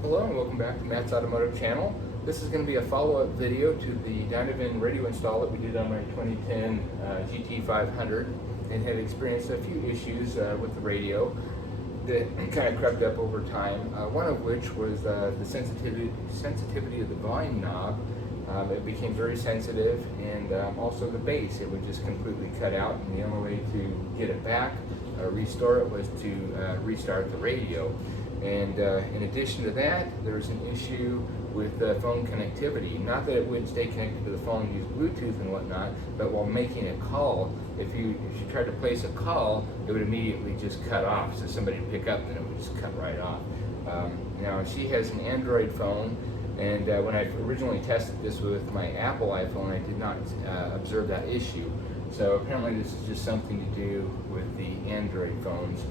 Hello and welcome back to Matt's Automotive Channel. This is going to be a follow-up video to the Dynavin radio install that we did on my 2010 GT500 and had experienced a few issues with the radio that kind of crept up over time. One of which was the sensitivity of the volume knob. It became very sensitive, and also the bass. It would just completely cut out, and the only way to get it back, restore it, was to restart the radio. And in addition to that, there was an issue with phone connectivity. Not that it wouldn't stay connected to the phone and use Bluetooth and whatnot, but while making a call, if you tried to place a call, it would immediately just cut off. So somebody would pick up and it would just cut right off. Now she has an Android phone, and when I originally tested this with my Apple iPhone, I did not observe that issue. So apparently this is just something to do with the Android phones.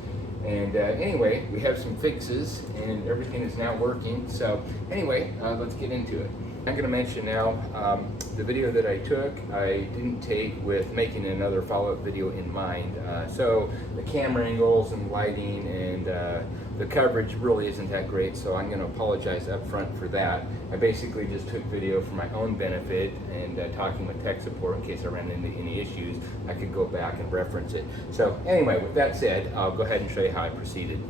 And anyway, we have some fixes and everything is now working. So anyway, let's get into it. I'm going to mention now the video that I took, I didn't take with making another follow-up video in mind. So the camera angles and lighting and the coverage really isn't that great, so I'm going to apologize up front for that. I basically just took video for my own benefit and talking with tech support in case I ran into any issues, I could go back and reference it. So anyway, with that said, I'll go ahead and show you how I proceeded.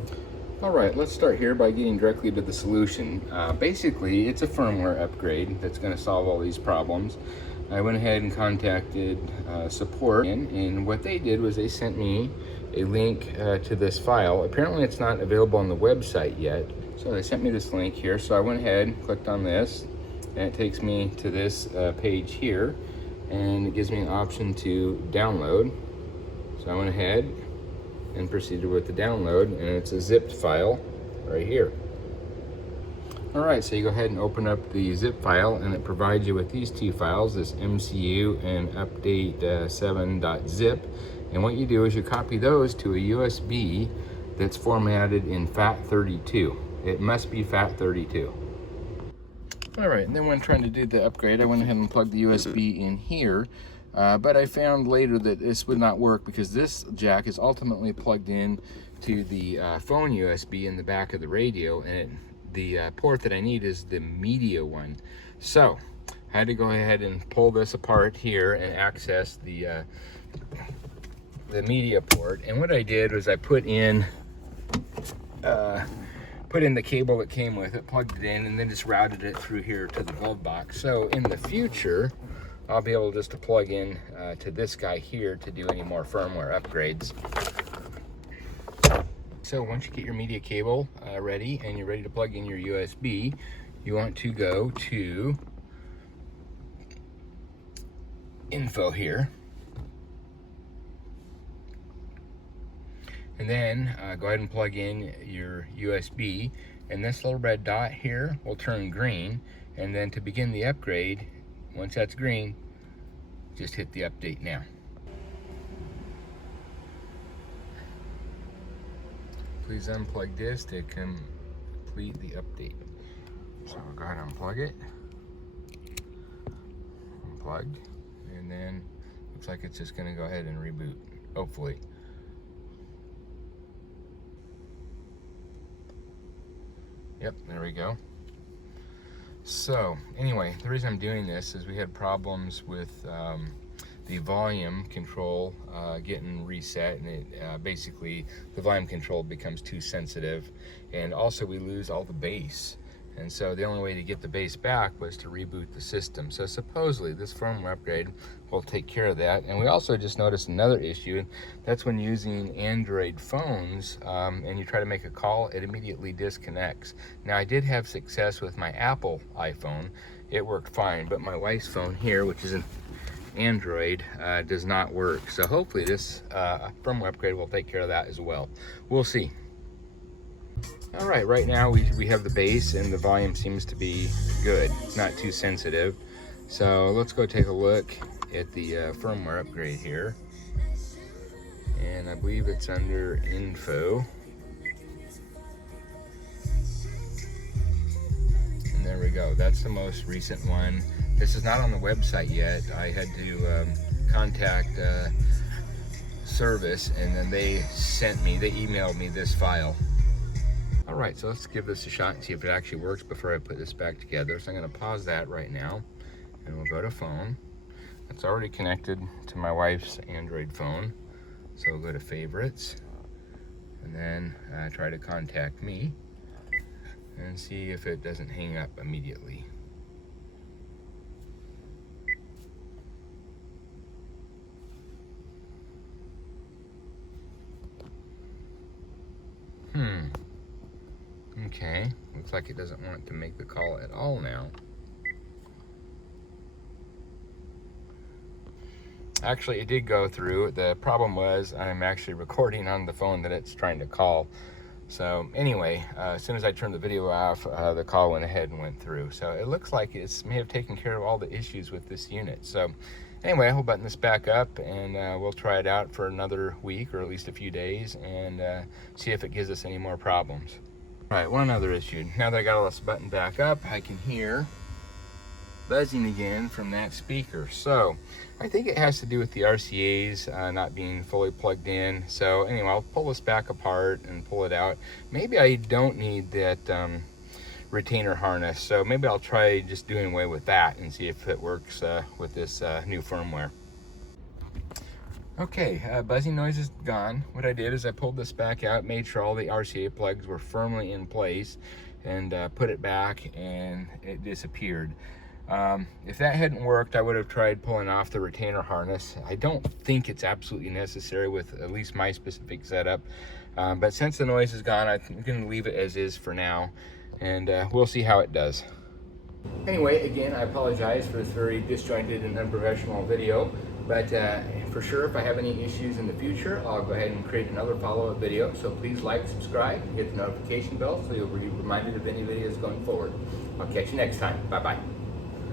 Alright, let's start here by getting directly to the solution. Basically, it's a firmware upgrade that's going to solve all these problems. I went ahead and contacted support, and what they did was they sent me a link to this file. Apparently it's not available on the website yet, so they sent me this link here. So I went ahead and clicked on this, and it takes me to this page here, and it gives me an option to download. So I went ahead and proceeded with the download, and it's a zipped file right here. Alright, so you go ahead and open up the zip file, and it provides you with these two files, this MCU and update7.zip. And what you do is you copy those to a USB that's formatted in FAT32. It must be FAT32. Alright, and then when trying to do the upgrade, I went ahead and plugged the USB in here. But I found later that this would not work because this jack is ultimately plugged in to the phone USB in the back of the radio, and the port that I need is the media one. So I had to go ahead and pull this apart here and access the media port. And what I did was I put in the cable that came with it, plugged it in, and then just routed it through here to the glove box. So in the future, I'll be able just to plug in to this guy here to do any more firmware upgrades. So once you get your media cable ready and you're ready to plug in your USB, you want to go to Info here. And then go ahead and plug in your USB, and this little red dot here will turn green. And then to begin the upgrade, once that's green, just hit the update now. Please unplug this to complete the update. So I'll go ahead and unplug it. Unplug. And then looks like it's just going to go ahead and reboot, hopefully. Yep, there we go. So anyway, the reason I'm doing this is we had problems with the volume control getting reset, and it basically the volume control becomes too sensitive, and also we lose all the bass. And so the only way to get the bass back was to reboot the system. So supposedly this firmware upgrade will take care of that. And we also just noticed another issue. That's when using Android phones and you try to make a call, it immediately disconnects. Now I did have success with my Apple iPhone. It worked fine, but my wife's phone here, which is an Android, does not work. So hopefully this firmware upgrade will take care of that as well. We'll see. All right now we have the bass and the volume seems to be good. It's not too sensitive. So let's go take a look at the firmware upgrade here. And I believe it's under Info. And there we go. That's the most recent one. This is not on the website yet. I had to contact service, and then they emailed me this file. All right, so let's give this a shot and see if it actually works before I put this back together. So I'm gonna pause that right now, and we'll go to phone. It's already connected to my wife's Android phone. So we'll go to favorites, and then try to contact me, and see if it doesn't hang up immediately. Okay, looks like it doesn't want to make the call at all now. Actually, it did go through. The problem was I'm actually recording on the phone that it's trying to call. So anyway, as soon as I turned the video off, the call went ahead and went through. So it looks like it may have taken care of all the issues with this unit. So anyway, I'll button this back up, and we'll try it out for another week or at least a few days, and see if it gives us any more problems. All right, one other issue. Now that I got all this button back up, I can hear buzzing again from that speaker. So I think it has to do with the RCAs not being fully plugged in. So anyway, I'll pull this back apart and pull it out. Maybe I don't need that retainer harness, so maybe I'll try just doing away with that and see if it works with this new firmware. Okay, buzzing noise is gone. What I did is I pulled this back out, made sure all the RCA plugs were firmly in place, and put it back, and it disappeared. If that hadn't worked, I would have tried pulling off the retainer harness. I don't think it's absolutely necessary with at least my specific setup, but since the noise is gone, I'm going to leave it as is for now, and we'll see how it does. Anyway, again, I apologize for this very disjointed and unprofessional video, but for sure, if I have any issues in the future, I'll go ahead and create another follow-up video. So please like, subscribe, hit the notification bell so you'll be reminded of any videos going forward. I'll catch you next time. Bye-bye.